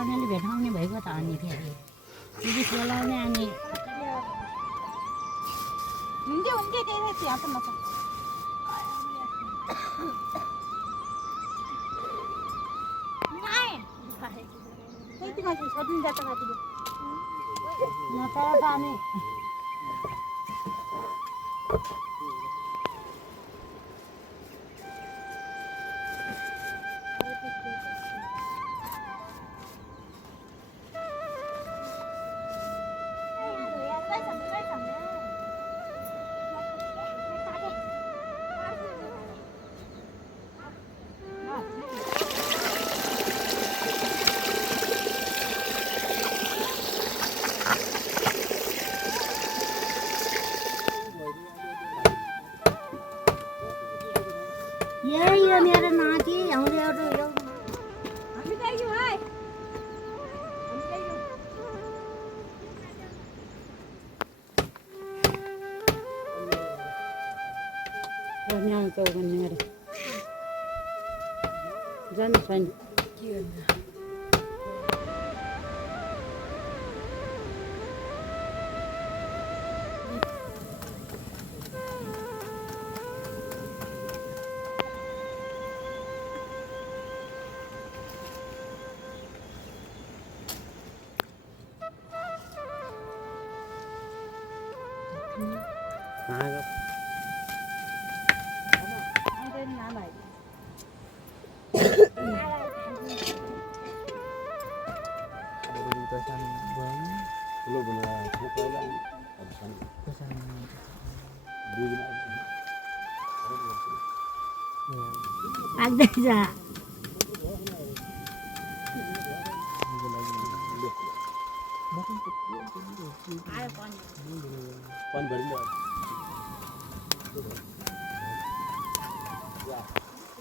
खेलाउनेले भेटाउने भएको त अनि फेरि दिदी खेलाउने अनि हुन्थ्यो हुन्थ्यो त्यही त्यहाँ त नछ त्यति माथि सदिन जाता माथि नतर त अनि यही हो मेरो नाति हाम्रो एउटा हामी गयौँ है हामी गयौँ न्यानो चौबन्दी मेरो जानु छैन लाग्दैछ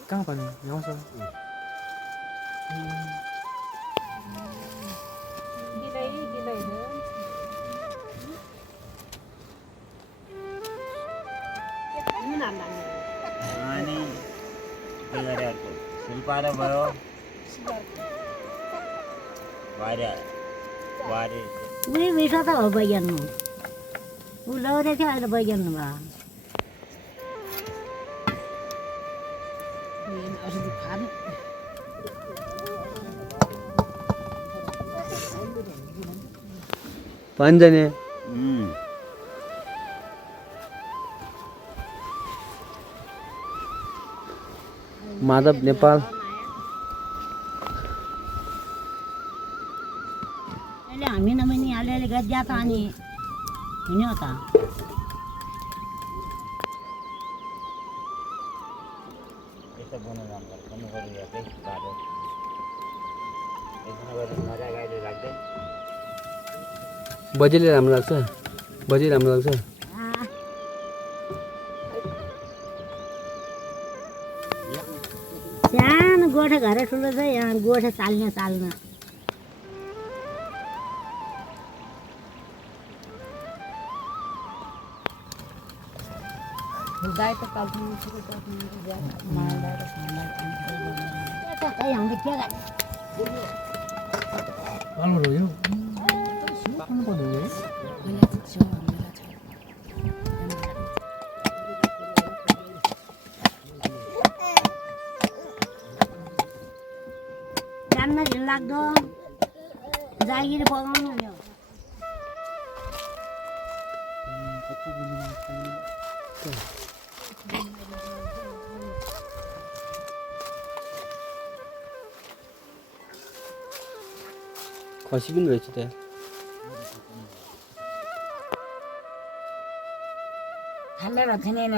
कहाँ पानी यहाँ छ अनि के गरे अर्को फुलपारा भयो वारे उही मिठो त हो बैगन्नु ऊ लौरे थियो अहिले बैगन्नु भयो पाँचजना माधव नेपाल अहिले हामी नमिनी अलिअलि गद्या त अनि हुने हो त यस्तो बनाउनु गर्नु गरिरहेको बाटो एकजना गएर मजा गाडी राख्दै बजेले राम्रो लाग्छ बजे राम्रो लाग्छ सानो गोठे घर ठुलो छ यहाँ गोठे चाल्न दाइ त पाल्नु हामीले के जान्न घिनलाग्दो जागिर बगाउनु हुने हो खसी पनि रहेछ त्यहाँ थालेर थिएन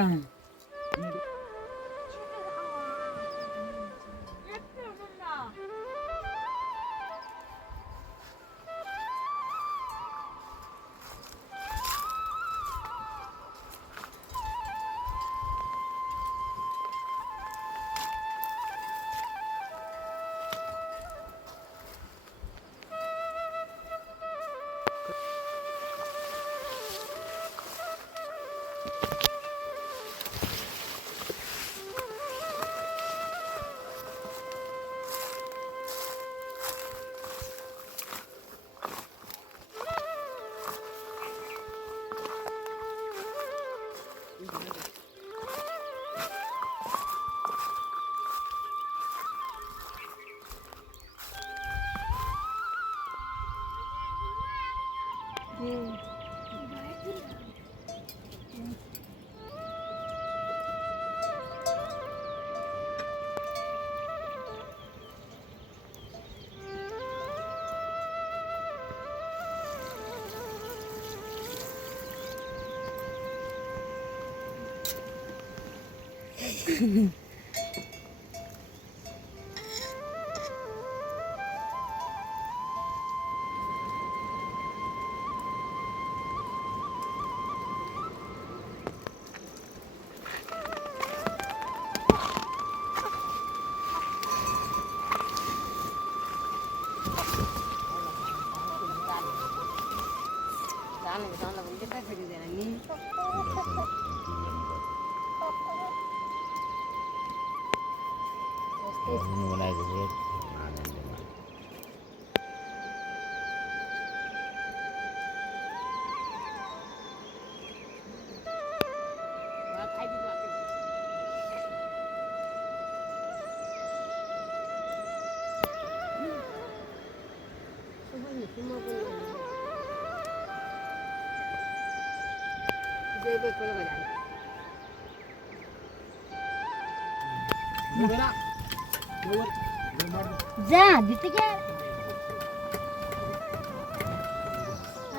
जा जिथे काय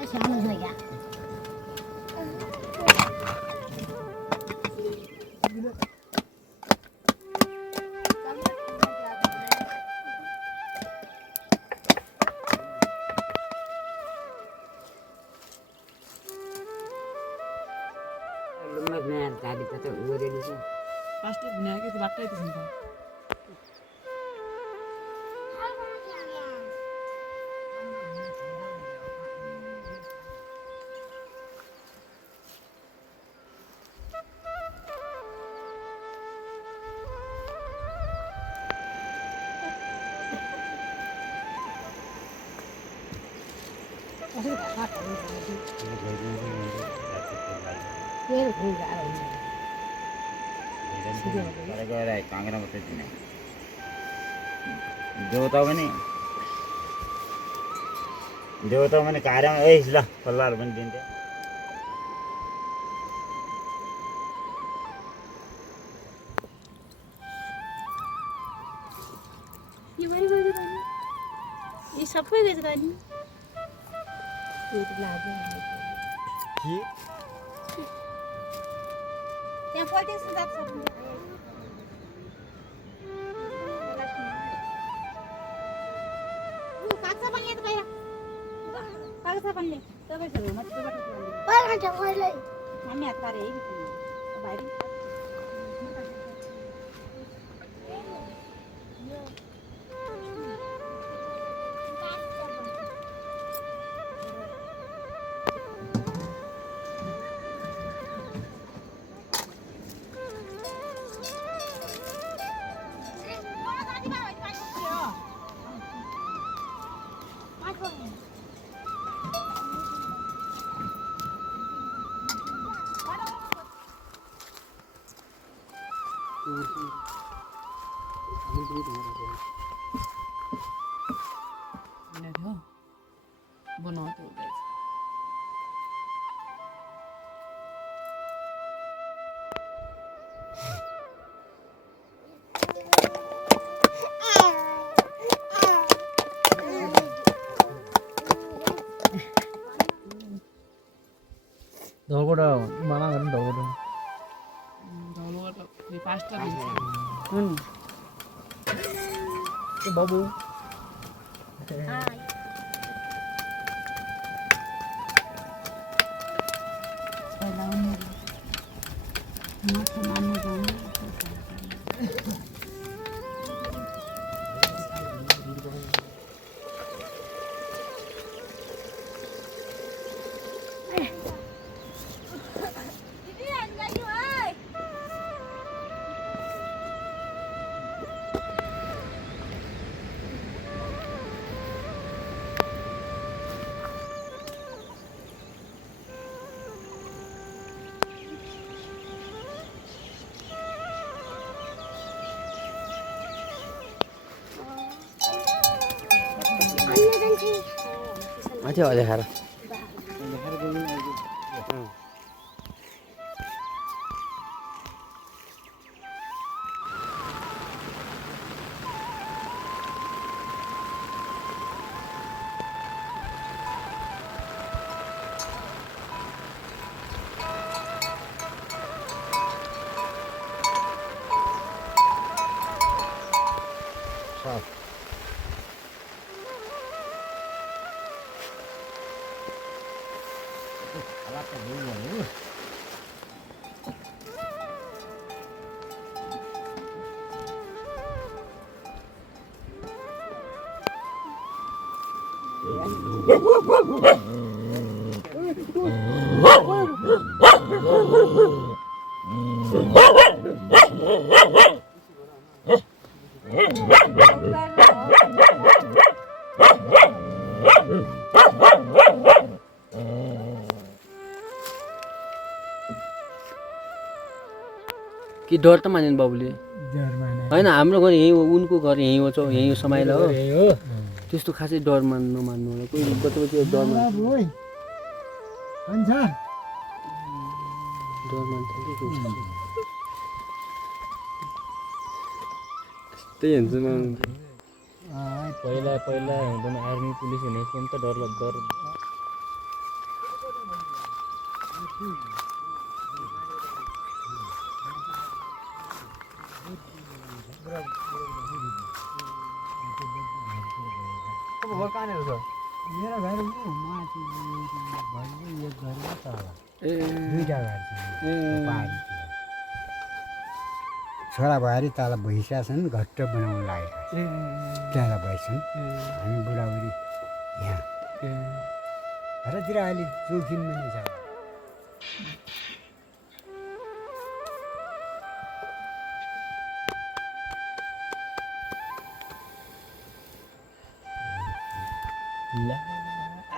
शानच नाही का कांगरा बतायची नाही देवता म्हणे कार्या हिला पल्लार पण तिंटे ये सफेद है गानी त्या फोटे सुद्धा कागचा पण येत बाया कागचा पण ले तो काय करू मग तो बटाटा मम्मी आता रे बाहेर बनवतो दगड मला दगड पास्ता बाबू अच्छा वाले हारा कि डर त मानेन बाबुले होइन हाम्रो घर यहीँ हो उनको घर यहीँ हो यहीँ हो समाइला हो त्यस्तो खासै डर नमान्नु होला कोही बच्चा डर मान्छ त्यही हुन्छ पहिला हुँदैन आर्मी पुलिस हुने पनि त डर मेरा घर माथि एक घर तल दुईटा घर छन् छोरा भएर तल भैँसा छन् घट्ट बनाउनु लागेको त्यहाँ भएछन् हामी बुढाबुढी यहाँ घरतिर अहिले जोखिम पनि छ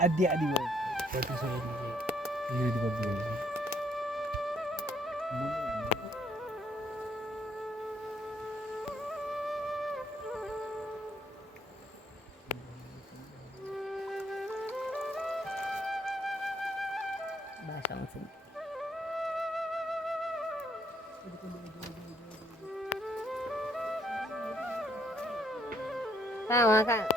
आधी आधी भयो वहाँ कहाँ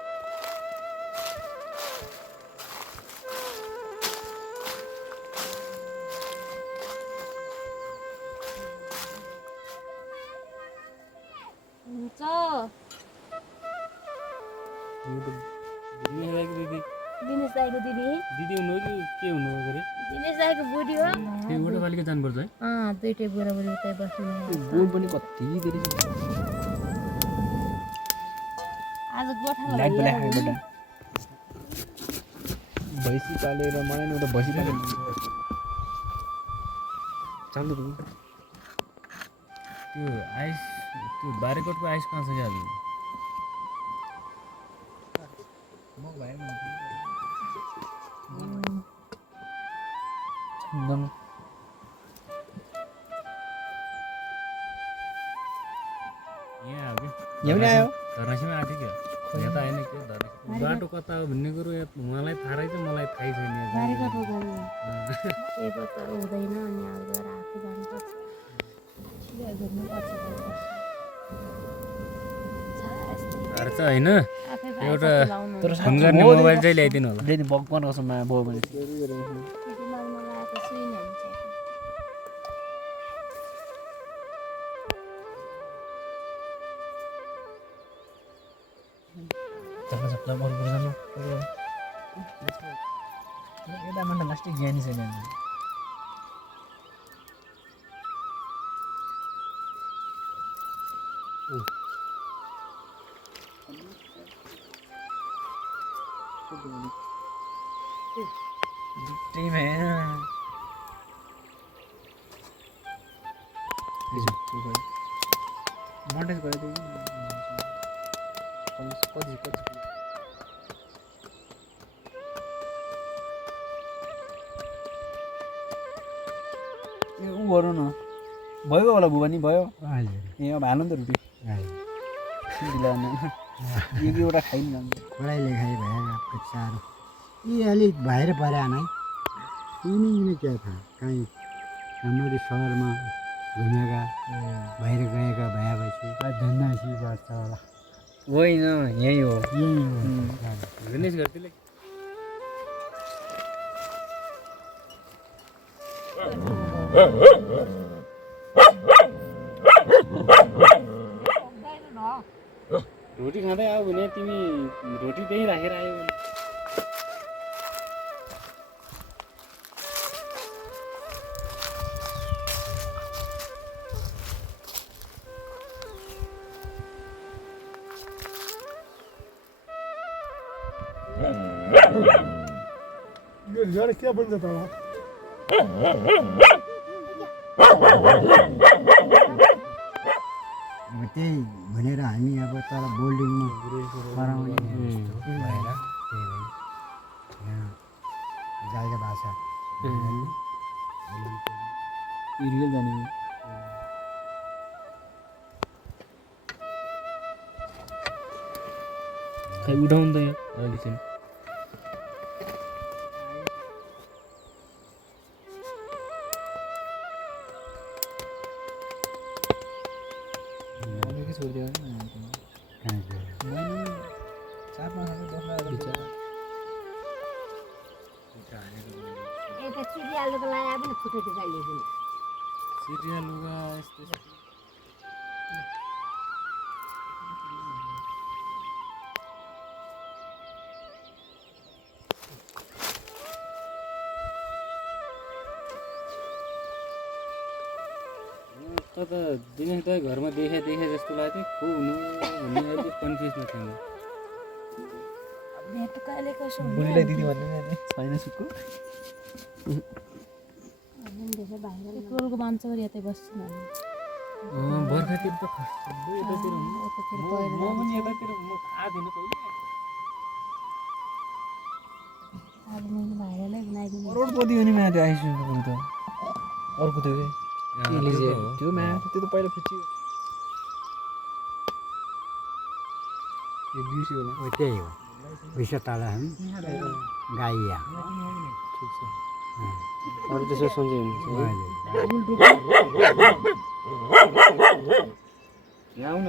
दिनेश दाइको दिदी हुनु कि के हुनु गरे दिनेश दाइको बुढी हो एउटा पालिका जानुपर्छ है दुइटै बुढाबुढी उतै बस्नु बोल पनि कति धेरै छ आज गोठा भैँसी पालेर मलाई नि एउटा भैँसी पालेर चाल्नु त्यो आइस त्यो बारेकोटको आइस कहाँ छ क्या यहाँ आयो धरासीमा आएको थियो क्या यहाँ त आएन के बाटो कता हो भन्ने कुरो उहाँलाई थाहा रहेछ मलाई थाहै छैन हुँदैन अनि अब गएर आफै जानुपर्छ छ होइन एउटा फोन गर्ने मोबाइल चाहिँ ल्याइदिनु होला भगवान् कसममा भयो भने यता मान्छे लास्टै ज्ञानी छैन मन्टेज भयो कति ऊ गरौँ न भयो होला बुबा नि भयो ए अब हाल्नु नि त रुटी एउटा खाइन् पढाइ लेखाइ भएर साह्रो यी अलिक भएर परे नै तिमीले क्या थाहा काहीँ हाम्रो सहरमा घुमेका बाहिर गएका भएपछि धन्दासी बढ्छ होला होइन यही हो यही हो गणेश घरतिले रोटी खाँदै आऊ भने तिमी रोटी त्यही राखेर आयो भने यो झ्याड के बन्छ त अब त्यही भनेर हामी अब तल बोल्डिङमा पढाउने जस्तो भएर त्यही भएर यहाँ जायगा भाषा इरियल जाने खै उठाउनु त यहाँ अहिले चाहिँ यता चिडियालोको लागि पनि फुटेको गाली पनि सिरियल लुगा यस्तो त दिनेश दाइ घरमा देखे जस्तो लाग्यो को हुनु भन्ने अहिले कन्फ्युजमा थिएँ भेट कहिले कसो बुढीलाई दिदी भन्ने छैन सुक्कु टोलको मान्छे गरी यतै बस्छु न बर्खातिर त सबै यतातिर म पनि यतातिर म आदिन कहिले भाइरलै बनाइदिनु करोडपति हुने म्या त्यो आइसक्यो त अर्को त्यो त्यो म्या त्यो त पहिला फिचियो यो बिर्स्यो होला हो त्यही हो पैसा तल गाइया अरू त्यसो सोच्यो भने ल्याउ न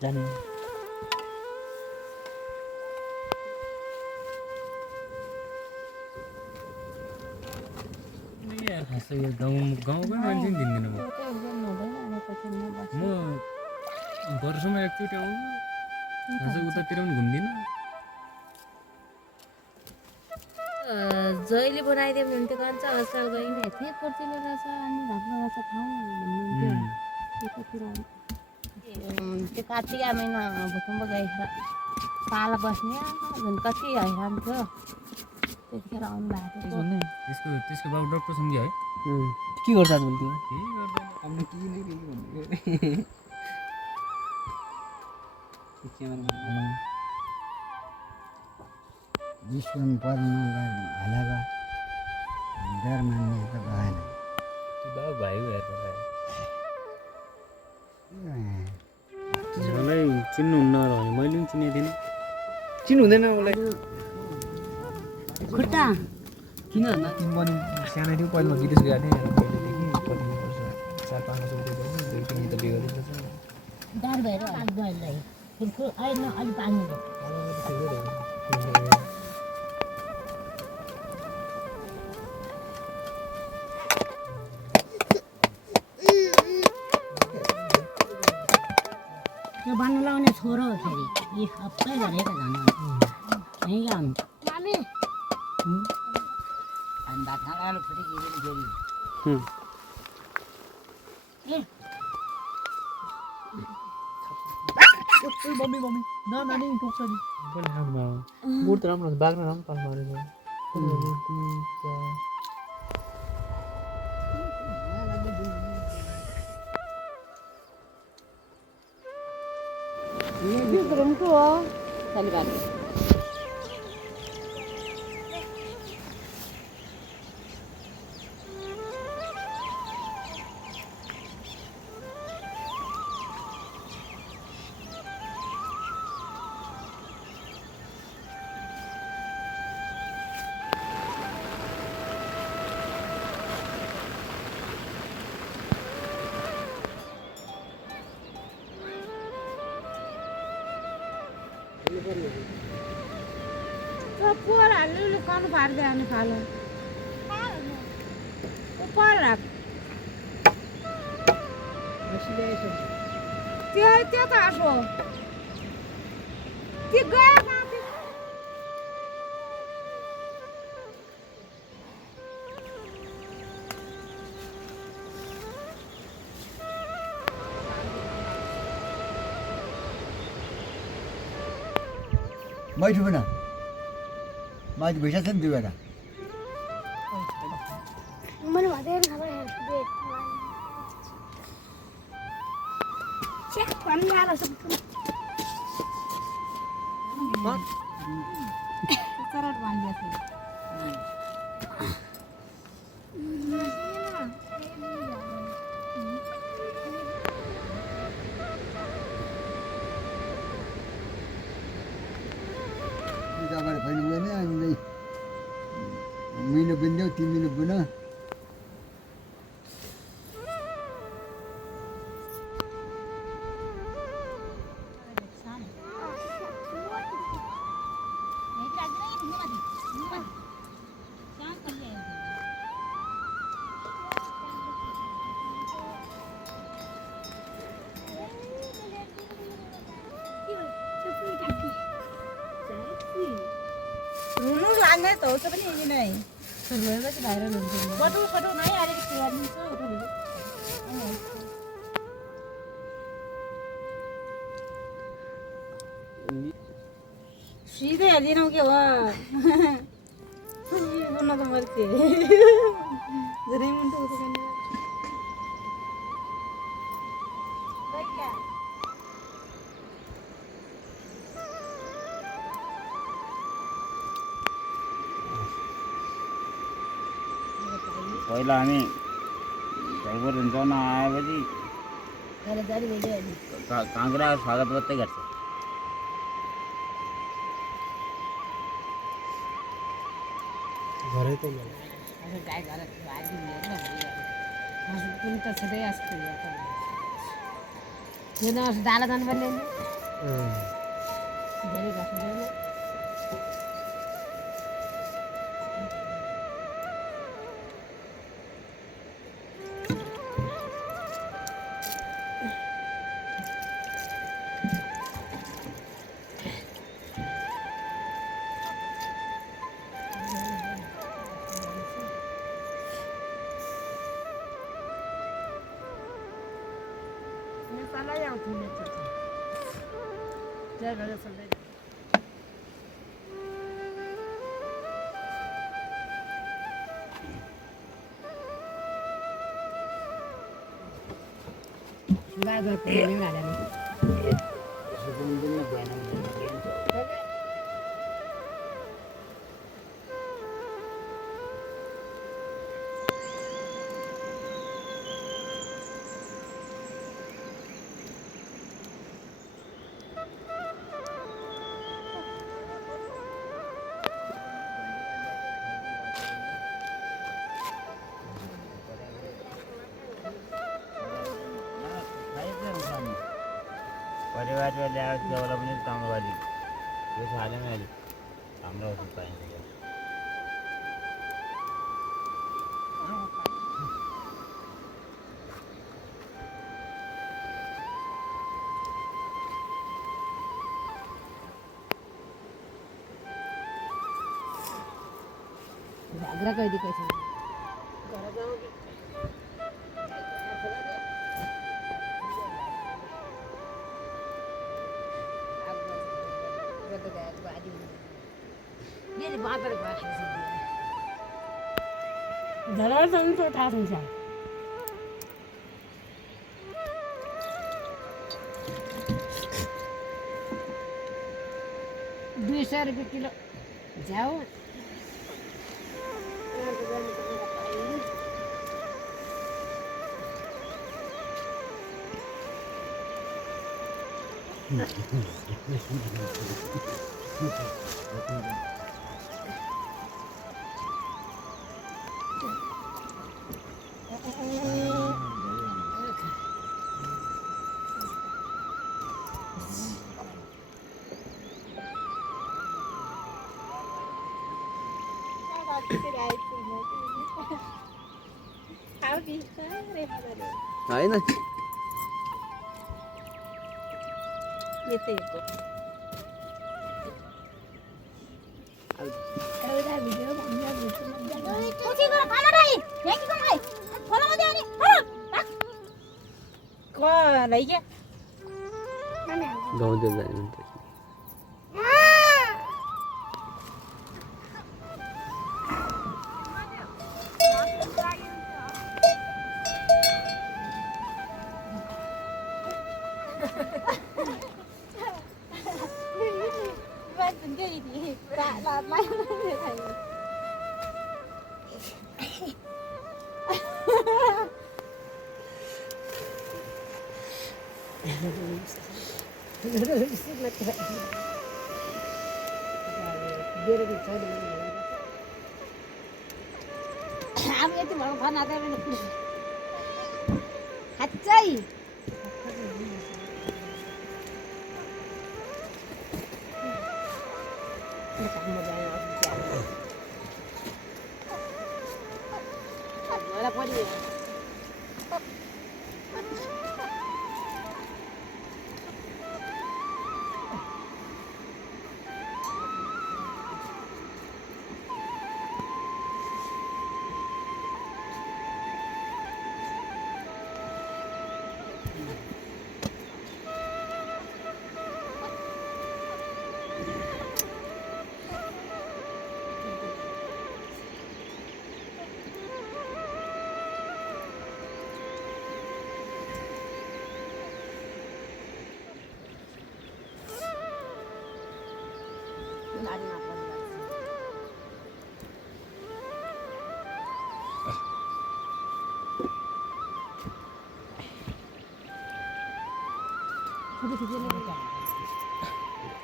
जाने खासै यो गाउँकै मान्छे पनि दिँदैन म वर्षमा एकचोटि आउँछु खासै उतातिर पनि घुम्दिनँ जहिले बनाइदियो भने त्यो कान्छ असाल गइने थिएँ पर्चिलो रहेछ अनि धाप्लो रहेछ ठाउँ भन्नुहुन्थ्यो त्यतातिर त्यो कार्तिक महिना भूकम्प गइखेर पाला बस्ने झन् कति हैरान थियो त्यतिखेर आउनु भएको थियो त्यसको बाबु डक्टर सम्झ्यो है के गर्छ आज भन्थ्यो केही गर्दैन हामीले के विश्वमा पढ्न हालेर डर मान्ने त भएन त्यो बाबु भाइ भएर मलाई चिन्नुहुन्न भने मैले पनि चिनेको थिइनँ चिन्नु हुँदैन उसलाई खुट्टा किन भन्दा तिमी पनि सानो थियो पहिला विदेश गएको थिएँ पहिलेदेखि कति वर्ष 4-5 वर्ष थियो त बिहे गरिदिन्छ डर भएर लाग्दैन फुलको अहिले अलि पानी बान्नु लाउने छोरो फेरि यी सबै गरेका झन् यहीँ आउनु मामी अनि भात खान आलु फुटिकिरी फेरि मम्मी मम्मी नानी टोक्छ नि पनि खानुमा मुड त राम्रो हुन्छ बाग्न राम्रो पाल्नु मारेको Ini belum tua. Tadi kan. Упор, алло, кौन बाहर गया ने खा लो ऊपर रख ते ते कासो ते गया कहाँ पे बैठु बना माथि भइसक्छ नि दुईवटा मैले भन्दैन खबर हेर्छु चेक भन्नु आला सब सरट बांध दिया था तपाईँले खैनु हुँदैन हामीलाई महिना बनिदेऊ 3 महिना बना रुनु लाग्ने त हो पनि यही नै सर्भर चाहिँ भाइरल हुन्छ फोटो फोटो नै आलेको सेयर दिन्छ सीधे हेरिदिनौ के हो सुन्न त मर्थे धेरै मन त उठ्दैन पहिला हामी ड्राइभर हुन्छौँ आएपछि काँक्रा स्वागत मात्रै गर्छ घरै त असं काय झालं आधी मिळत ना असं कोणी तसं काही असतं हे ना असं दाला जाणं बनले घरी घासून साला या उठून येतो जय घरे सगळे काय करते नाही आल्या परिवारले ल्याएको एउटा पनि ताम्रोबाजी त्यो हालेन अहिले हाम्रो होस् पाइन्छ घाग्रा कहिले कैसे घर जाऊ कि मेरे बादल बात है झरा चाहिँ त थाहा छैन ₹200 किलो जाऊ होइन गाउँतिर जाने भने त अब यति भएको खाना त खाँच्चै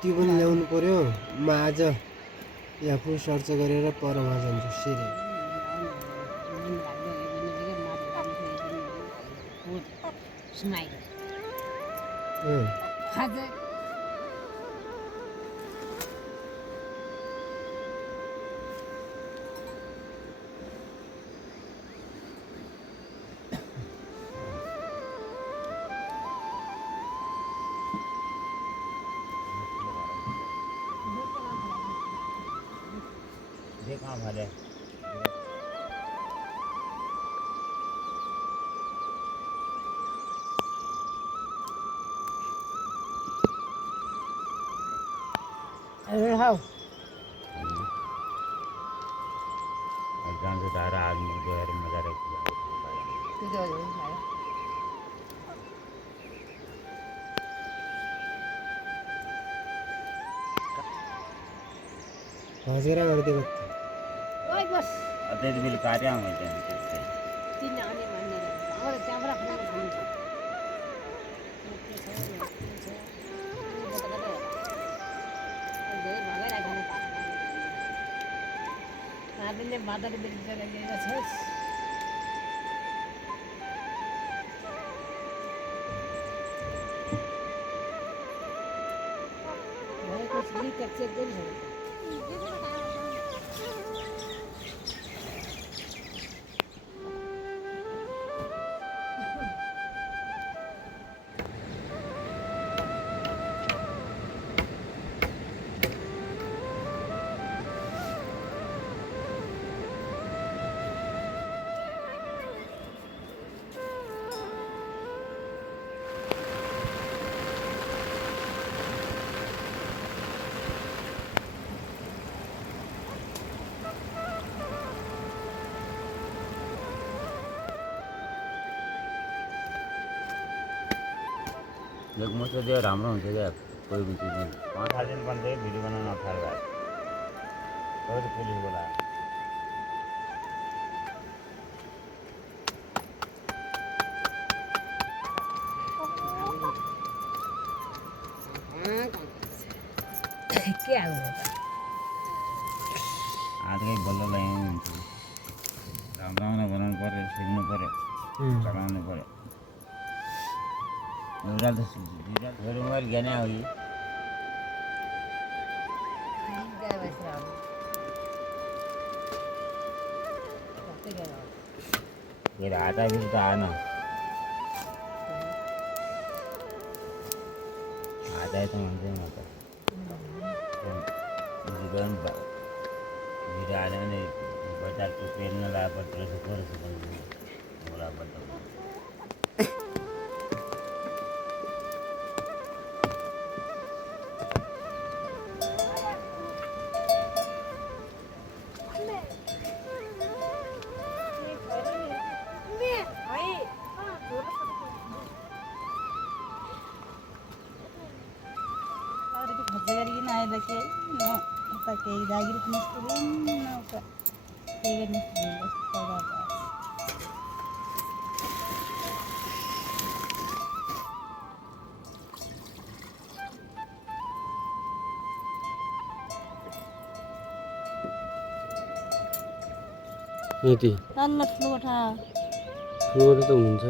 त्यो पनि ल्याउनु पर्यो म आज यहाँ फुल सर्च गरेर परमा जान्छु सिधै कहाँ भले गाँव से धारा आदमी जो है मजा हजुर गरिदिएको अत्यधिक बिल कार्य में बादल बिल्कुल कच्चे दिन है एक मस्तो त्यो राम्रो हुन्छ क्या कोही पनि चिजमा 5-7 दिन बन्दै भिडियो बनाउन अप्ठ्यारो भयो पुलिस बोलायो के हाल्नु आजकै बल्ल लगाइ हुन्छ राम्रो बनाउनु पऱ्यो सिक्नु पऱ्यो चलाउनु पऱ्यो एउटा त मेरो मोबाइल ज्ञानै हो कि मेरो हात आइपुग्यो त आएन हात आए त हुन्थ्यो म त भिडियो हाल्यो भने बजारको पेल्न लगापर्छ रहेछ होला बजार गरिकन आएर के उता केही जागिर निस्किँदैन उता केही निस्किँदैन जस्तो यति तल्लो ठुलो कोठा ठुलो त हुन्छ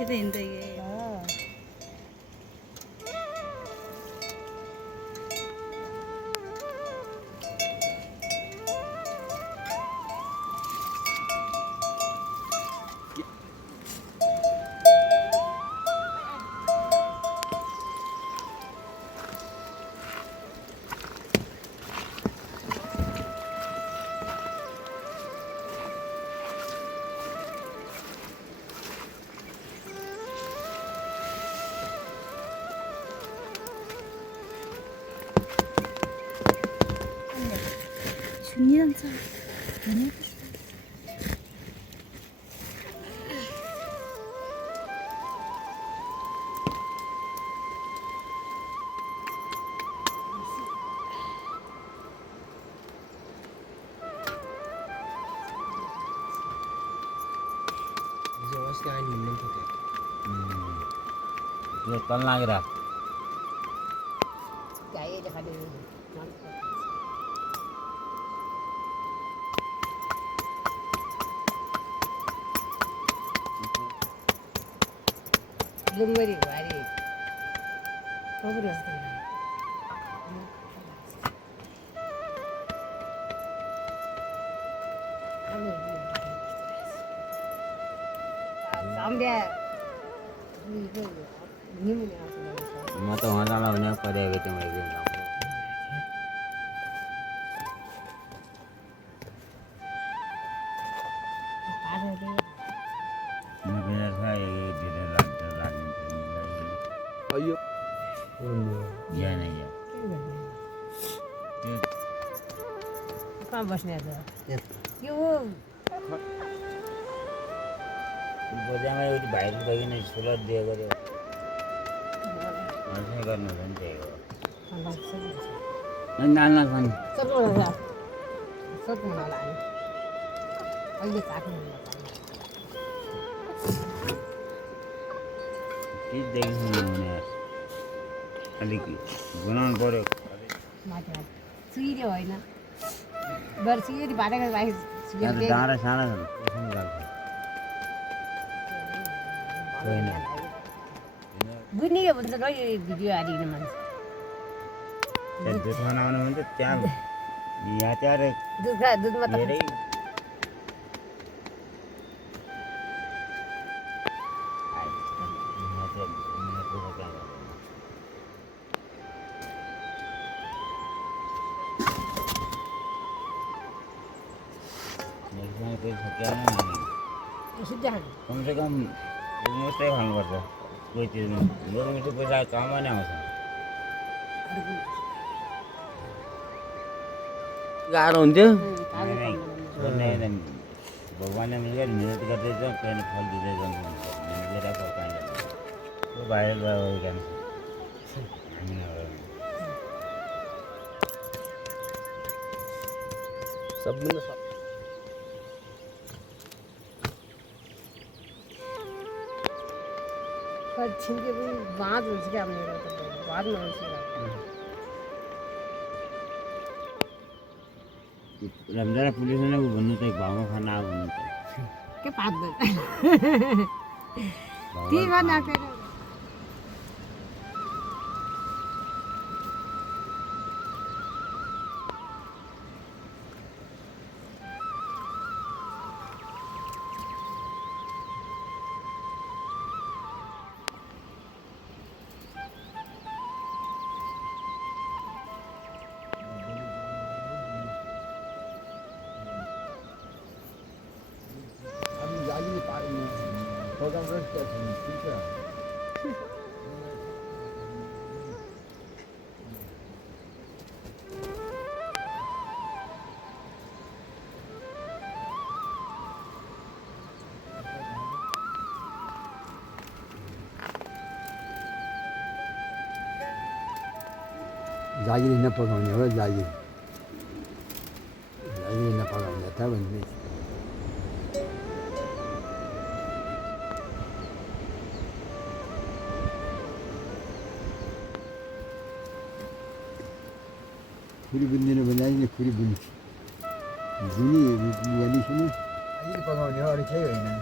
सिधै हिँड्दै गयो 중요한 사람 अस्ति अहिले हिँड्नु खोज्यो त्यो तल लागेर लुंगरी भारी खबर असते आंब्या म त वहाँ जाँदा भने परेको थियो मैले या नाही या कहाँ बस्ने आज यो बजामा एउटी भाइको लागि नै ठुलो दिए गऱ्यो मान्छे गर्नु भने त्यही हो नाना पनि सर्व होला सब होला अहिले काट्नु के देखिनु हुने अलिक बनाउनु पर्यो माथि सुइरे होइन बर सुइरे बाटेको बाहिर यहाँ त डाँडा साना छन् त्यसमा लाग्छ होइन बुझ्ने के भन्छ कहिले भिडियो हालिदिनु मान्छे त्यहाँ दुध बनाउनु भने त त्यहाँ यहाँ त्यहाँ दुधमा त धेरै कम से कम मुस्तै खानुपर्छ कोही चिजमा मुटु पैसा कमा नै आउँछ गाह्रो हुन्थ्यो भगवान्ले मिहिनेत गर्दैछ कहिले फल दिँदै जान्छ मिहिनेत फल पाइन्छ त्यो भाइरल भयो जान्छ हामी सबभन्दा छिन्के पनि बाँध हुन्छ क्या हाम्रो बाँध्नु हुन्छ रमजान पुलिस ने भन्नु त भाउमा खाना आऊ भन्नु त के पाँच्दैन त्यही गर्न फेरि जागिर नपकाउने हो जागिर नपकाउने त भन्ने खुरी बुनिदिनु भन्दा नि खुरी बुन्छ बुनी भनिसक्नु अहिले पकाउने हो अरू केही होइन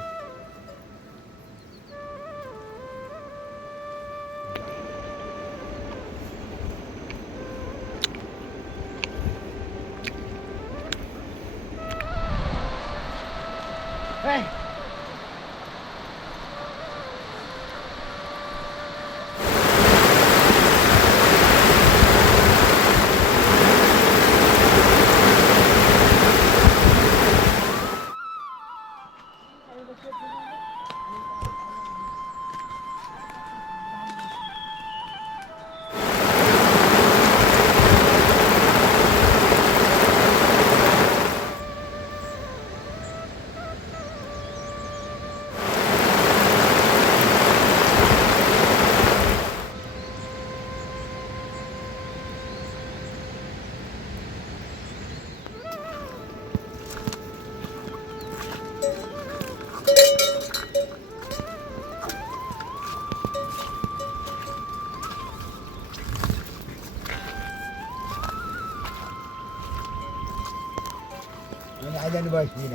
जानु बस किन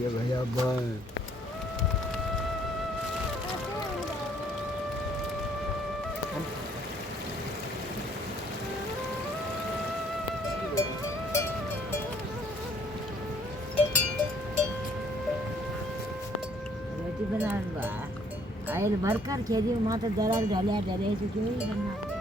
यो भयो अब रोटी बनाउनु भयो अहिले भर्खर खेल्यो म त डराएर ढल्या ढल्याएछु केही गर्नु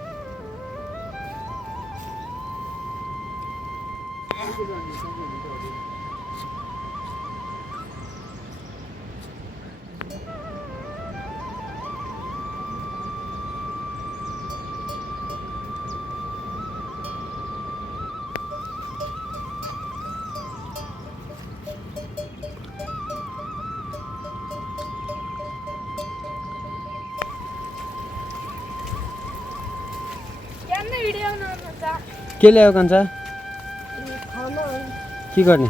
के ल्यायो कान्छा के गर्ने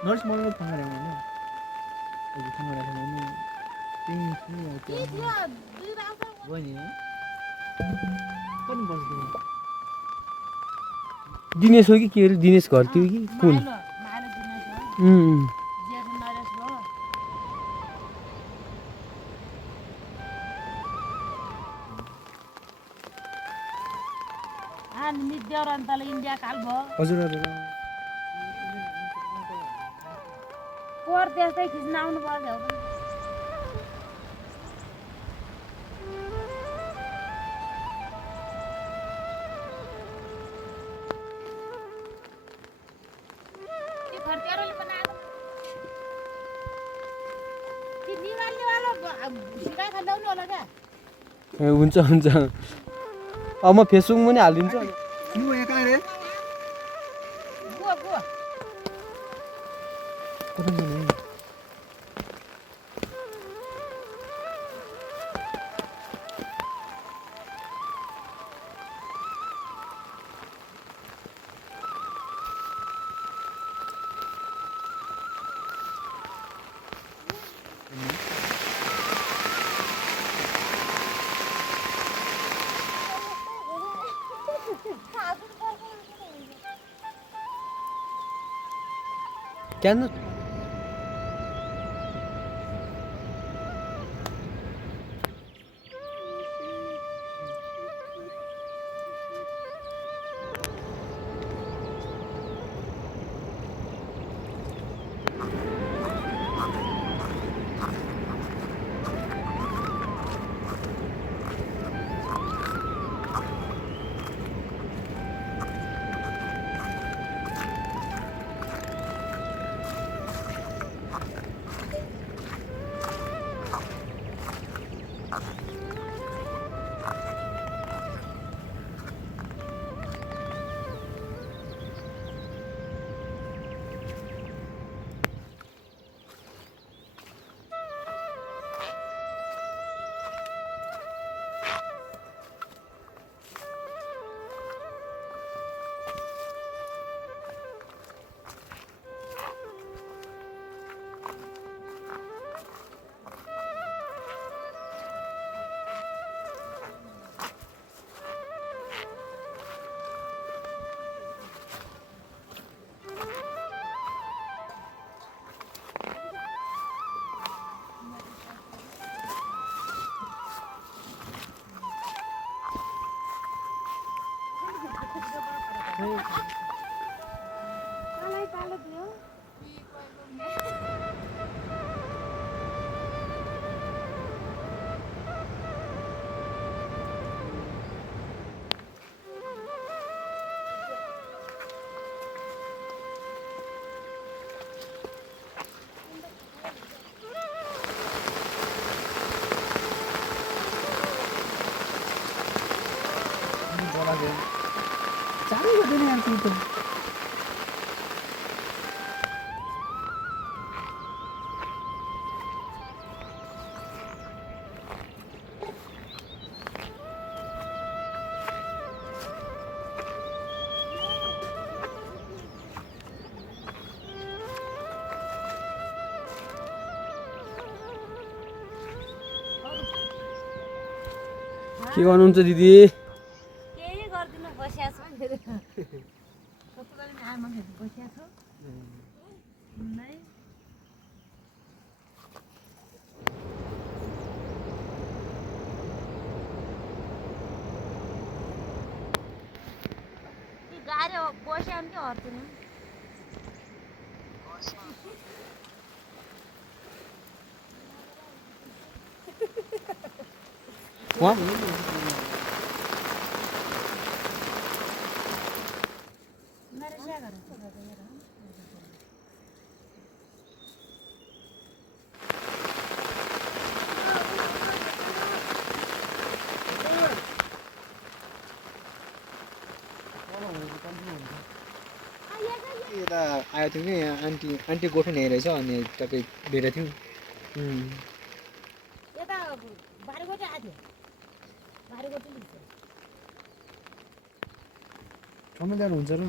नर्स मलाई फोन गरेको होइन अहिले फोन गरेको भने त्यही छु बहिनी कति बस्दैन दिनेश हो कि के अरे दिनेश घर थियो कि कुन इन्डिया काल भयो हजुर हजुर पोहोर त्यस्तै खिच्न आउनु पर्यो हुन्छ हुन्छ अब म फेसबुक पनि हालिदिन्छु क्या चाँडै गर्दैन यार तँ त के गर्नुहुन्छ दिदी? केही गर्दिनँ बसिया छु फेरि सबै आमा फेरि बसिया छु नै कि गाडी बसिया नि के हर्दिनु वा यता आएको थियौँ कि यहाँ आन्टी गोठो ल्याइ रहेछ अनि टक्कै भेटेको थियौँ यता बारीकोटे आएको थियो बारीकोटे लिन्छ ठाउँमा जानुहुन्छ र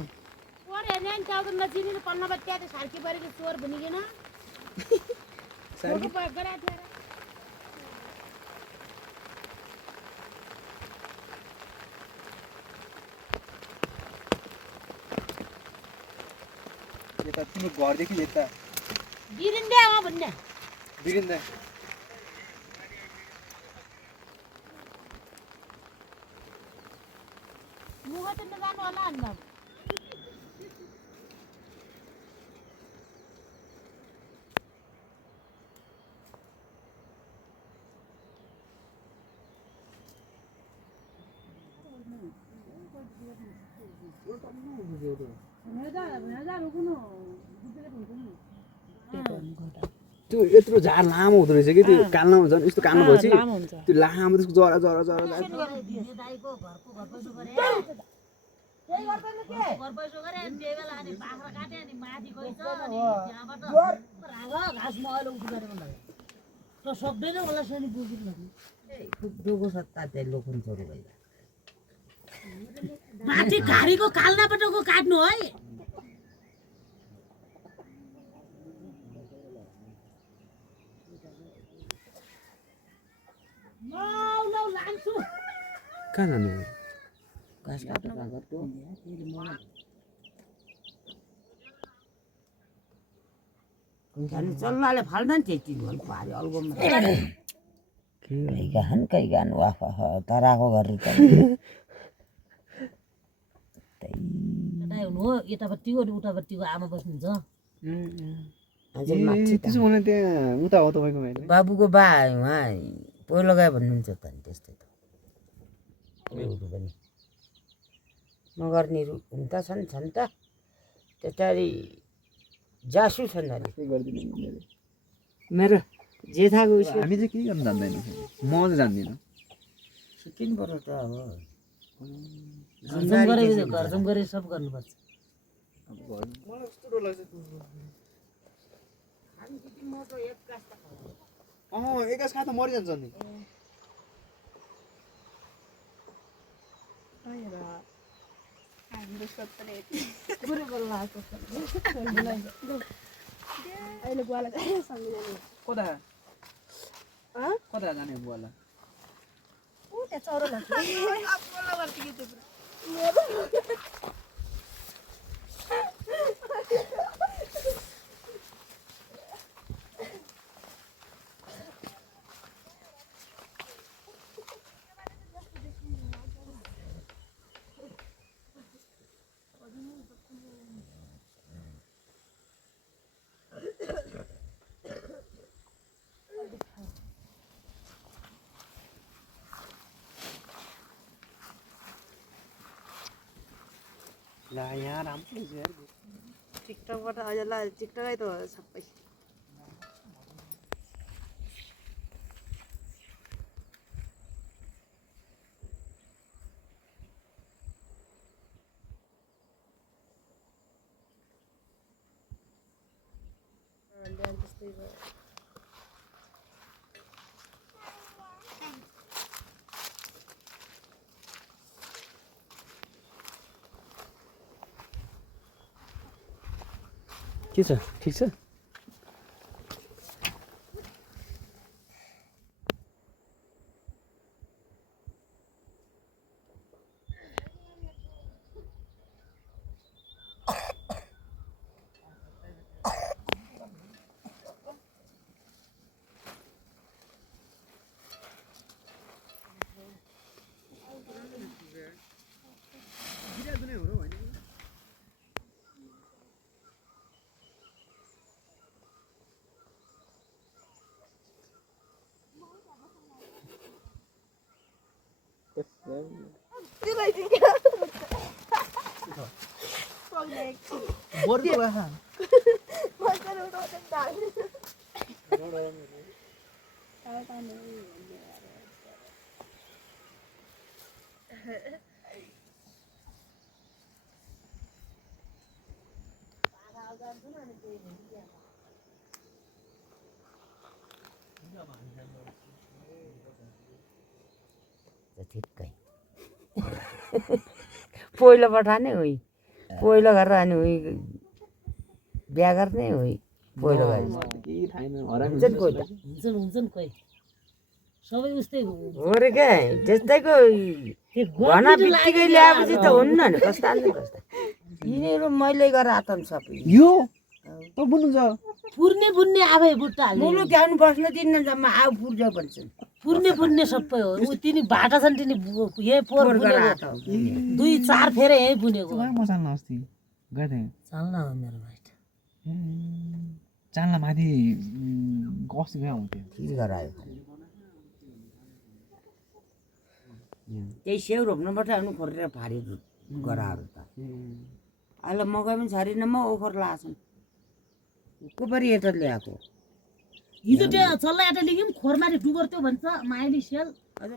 चोर हेर्ने नि त्यहाँ त नचिने पन्ना बच्चा त सार्की परेको चोर बनिकन सार्की गराएको थियो र यता तिम्रो घरदेखि यता बिरिन्दे हो भन्ने बिरिन्दा मुगा त नजानु होला अन्त त्यो यत्रो झार लामो हुँदो रहेछ कि त्यो काल्न झन् यस्तो काल्नु भएपछि त्यो लामो त्यसको जरा जरा जरा दाइको घरको घरपैसो गरे घरपैसो गरे अनि त्यही बेला अनि बाख्रा काटे अनि माथि गइछ अनि त्यहाँबाट घाँस मल उठु गरेको लाग्यो त सक्दैन होला सानो बुझ्नु भन्नु खुट्टोको सत्ता चाहिँ लोकन छोरो भइरहेको माथि घारीको काल्नापटको काट्नु है लौ लान्छु कहाँ जानु घाँस काट्नु भएको चल्लाले फाल्दैन त्यति भन्नु भारी अल्बममा कहीँ गानु आफ तराको गरेर यता हुनु हो यतापट्टिको अनि उतापट्टिको आमा बस्नुहुन्छ त्यसो भने त्यहाँ उता हो तपाईँको भाइले बाबुको बा उहाँ पहिलो गयो भन्नुहुन्छ त नि त्यस्तै त उयोहरू पनि नगर्नेहरू हुन त छन् त त्यसरी जासु छन् अरे मेरो जेठाको हामी चाहिँ के गर्नु जान्दैनौँ म चाहिँ जान्दिनँ सिक्किम पऱ्यो त अब घरजम गरे सब गर्नुपर्छ मलाई कस्तो डर लाग्छ एकास खा त मरिजान्छ नि कता कता जाने बुवालाई ला यहाँ राम्रो छ यार टिकटकबाट अहिले ल टिकटकै त हो सबै के छ ठिक छ ठिक्कै पहिलो पठाने उही पहिलो गरेर अनि उही बिहा गर्ने उही पहिलो गरेर हुन्छन् कोही सबै उस्तै हो रे क्या त्यस्तैको घना बित्तिकै ल्याएपछि त हुन्न नि कस्ता नि कस्ता यिनीहरू मैले गरेर आतन सबै यो त बुझ्नु छ पुर्ने आफै बुट्टा हाल्ने मुलुक ध्यान बस्न दिन्न जम्मा आऊ पुर्जा भन्छन् पुर्ने सबै हो ऊ तिनी भाटा छन् तिनी यही पोहोर बुनेको 2-4 फेर यही बुनेको म चाल्न अस्ति गएँ चल्न हो मेरो भाइ चाल्न माथि कस्तो गयो हुन्थ्यो के गरायो त्यही सेउ रोप्नुपर्छ अनि खोरेर फारी गराएर त अहिले मकै पनि छरिन म ओखर लाछन् कोपरी यता ल्याएको हिजो त्यो चल्ला एटा लिग्यौँ खोरमाथि डुबर्थ्यो भन्छ माइली सेल अब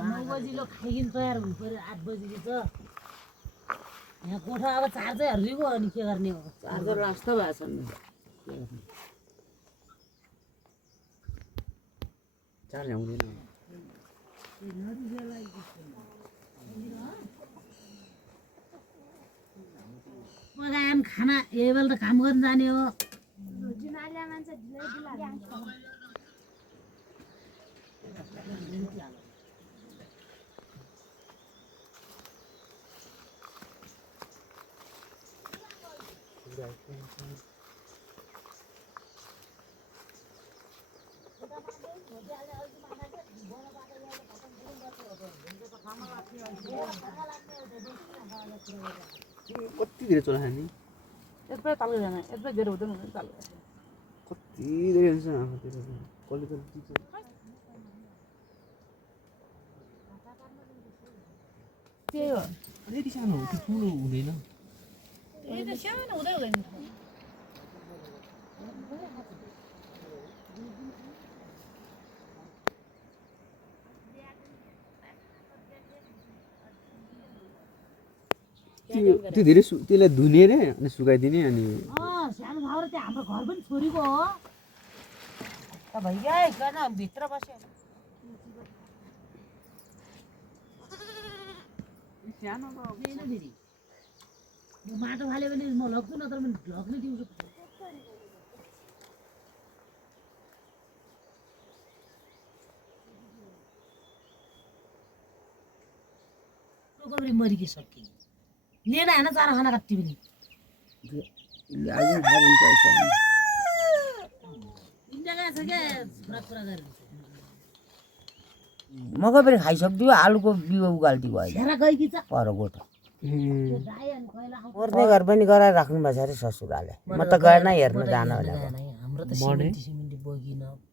9 बजीलो खाइकिन तयार हुनु पर्यो 8 बजीको छ यहाँ कोठा अब चार्जै हरिको अनि के गर्ने हो चार्जर लास्ट भएको छ नि चार्ज आउँदैन पकाएम खाना यही बेला त काम गर्न जाने हो कति धेरै चला नि यसमै ताल जाने यसमै धेरै हुँदैन ताल कति धेरै हुन्छ आफूतिर कसले त त्यही हो अलिकति सानो हो त्यो ठुलो हुँदैन ए त सानो हुँदैन त्यो धेरै त्यसलाई धुने रे अनि सुकाइदिने अनि सानो ठाउँ र त्यहाँ हाम्रो घर पनि छोरीको हो त भइगयो किन भित्र बस्यो सानो त होइन फेरि म माटो फाल्यो भने म लग्छु नत्र पनि लग्नै दिउँसो मरिकी सक्यो लिएर आएन चारा खाना कति पनि मकै पनि खाइसक्दियो आलुको बिउ उगालिदियो अहिले पर गोठ पर्ने घर पनि गराएर राख्नु भएको छ अरे ससुराले म त गएन हेर्न जान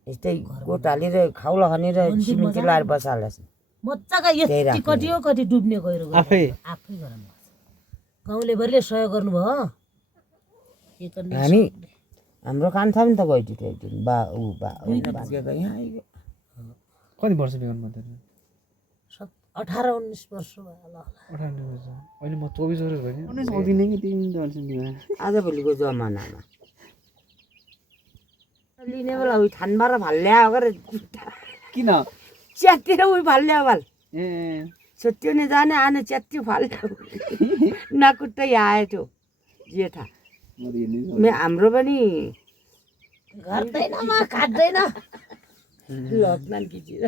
यस्तै गोठ हालेर खाउला खनेर सिमेन्ट लाएर बसालेछ मजाका यति कति हो कति डुब्ने गएर आफै गराउनु गाउँले भरिले सहयोग गर्नुभयो हामी हाम्रो कान्छा पनि त गयो त्यो दिन बा बाँचेको यहाँ आइगयो कति वर्ष बिगाउनु पर्दैन 18-19 वर्ष भयो होला 18 वर्ष अहिले म 24 वर्ष भएँ 19 आउँदिन कि 3 वर्ष बिगा आजभोलिको जमानामा लिने बेला उही थानमा र भाल्ल्या गरे किन च्यातिर उही भाल्ल्या भाल ए सत्यो नै जाने आने च्यात्यो फाल्यो नकुट्टै आयो जेठा हाम्रो पनि गर्दैन म काट्दैन लग्न खिचेर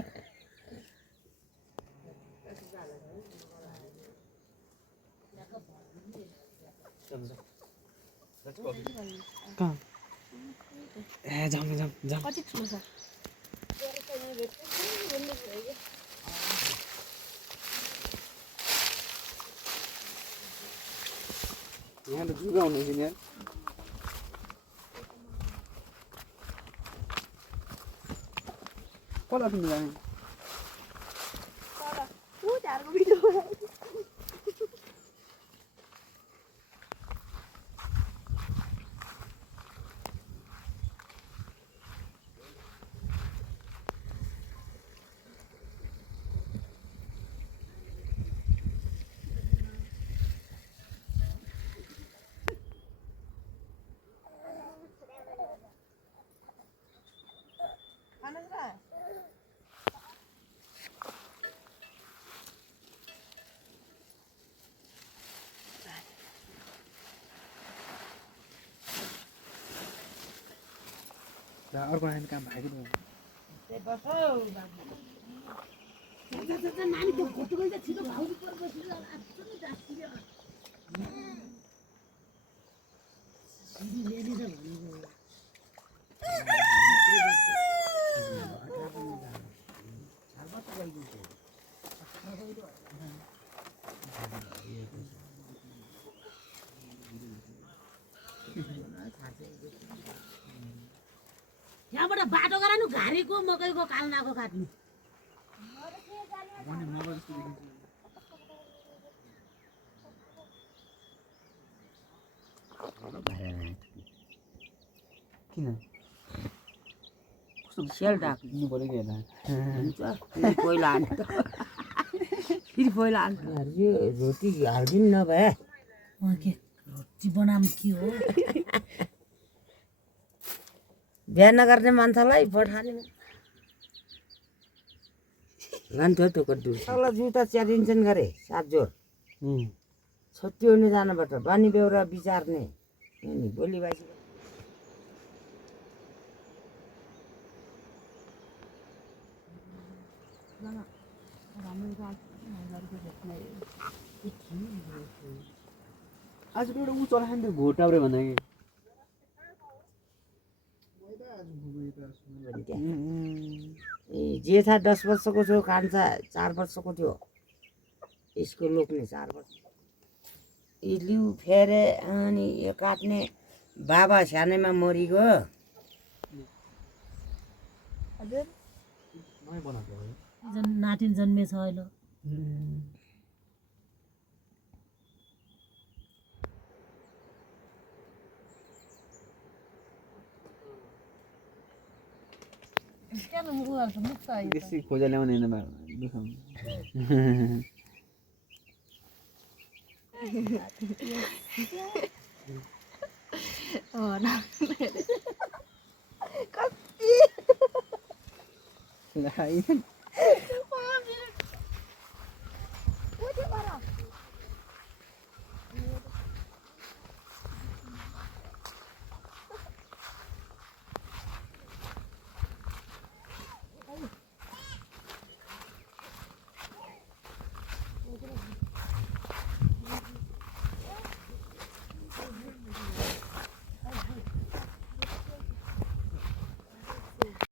ए जाम कति ठुलो छ यहाँ त जुगा हुनुहुन्छ नि यार कला किन्नु जाने अर्को नानी काम भएको नानीको फोटो गइन्छ छिटो भाउजू पर बसेर यहाँबाट बाटो गराउनु घारीको मकैको काल्नाको काट्नु किन सेल ढाक्नु किन्नु पऱ्यो कि हेर्दा हुन्छ फेरि पहिला हाल्नु त फेरि पहिला हाल्नु रोटी हालिदिनु नभए के रोटी बनाम के हो बिहा नगर्ने मान्छेलाई पठाने लान्थ्यो त्यो कति तल जुत्ता च्यातिन्छन् गरे 7 जोर छत्तिउने जानबाट बानी बेहोरा विचार्ने नि बोली बासी आजको एउटा ऊ चलाखान थियो घोटाउरे भन्दा कि जे था 10 वर्षको थियो कान्छा 4 वर्षको थियो यसको लोक्ने 4 वर्ष लिउ फेरे अनि यो काट्ने बाबा सानैमा मरिगयो नातिन जन्मेछ अहिले बेसी खोजा ल्याउने होइन दुखाउनु